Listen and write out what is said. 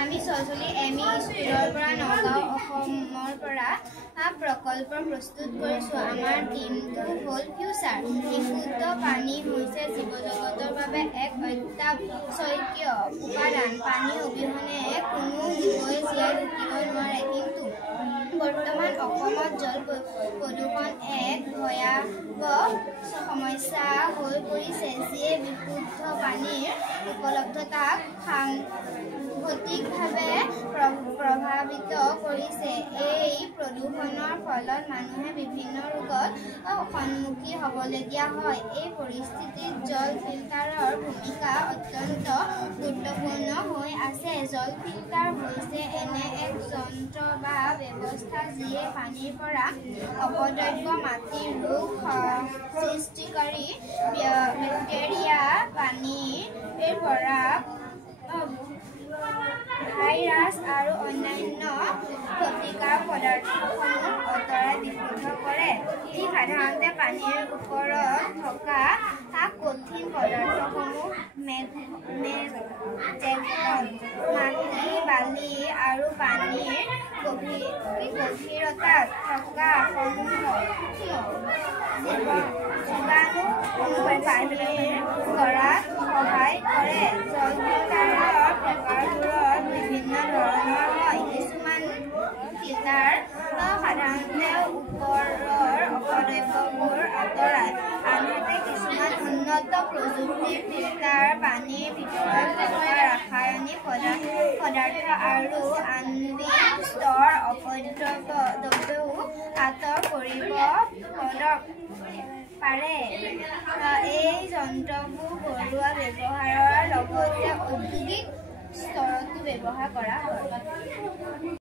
আমি চলচলি এমই স্কুলৰ পৰা নগাঁও অসমৰ পৰা প্ৰকল্প প্ৰস্তুত কৰিছো। আমাৰ টিমটো হ'ল ফিউচাৰ। বিশুদ্ধ পানী হৈছে জীৱজগতৰ বাবে এক অত্যাৱশ্যকীয় উপাদান। পানী অবিহনে কোনো জীৱই জীয়াই থাকিব নোৱাৰে। কিন্তু বৰ্তমান অসমত জল প্ৰদূষণ এক ভয়াৱহ সমস্যা হৈ পৰিছে, যিয়ে বিশুদ্ধ পানীৰ উপলব্ধতাক সাংঘাতিকভাৱে প্ৰভাৱিত কৰিছে। এই প্ৰদূষণৰ ফলত মানুহে বিভিন্ন ৰোগত সন্মুখীন হ'বলগীয়া হয়। এই পৰিস্থিতিত জল ফিল্টাৰৰ ভূমিকা অত্যন্ত গুৰুত্বপূৰ্ণ হৈ আছে। জল ফিল্টাৰ হৈছে এনে এক যন্ত্ৰ বা ব্যৱস্থা যিয়ে পানীৰ পৰা অপদ্ৰব্য, মাটি, ৰোগ সৃষ্টিকাৰী বেক্টেৰিয়া, পানীৰ পৰা ভাইৰাছ আৰু অন্যান্য ক্ষতিকাৰক পদাৰ্থসমূহ আঁতৰাই বিশুদ্ধ কৰে। ই সাধাৰণতে পানীৰ ওপৰত থকা কঠিন পদাৰ্থসমূহ মাটি, বালি আৰু পানীৰ গভীৰতাত থকা জীৱাণুসমূহ বাহিৰ কৰাত সহায় কৰে। জল ফিল্টাৰৰ প্ৰকাৰবোৰ বিভিন্ন ধৰণৰ হয়। কিছুমান ফিল্টাৰ সাধাৰণতে ওপৰৰ অপদ্ৰব্যবোৰ আঁতৰায়, আনহাতে কিছুমান উন্নত প্ৰযুক্তিৰ ফিল্টাৰ পানীৰ ভিতৰত থকা ৰাসায়নিক পদাৰ্থ আৰু আণৱিক স্তৰ অপদ্ৰব্যও আঁতৰ কৰিব পাৰে। এই যন্ত্ৰবোৰ ঘৰুৱা ব্যৱহাৰৰ লগতে ঔদ্যোগিক স্তৰতো ব্যৱহাৰ কৰা হয়।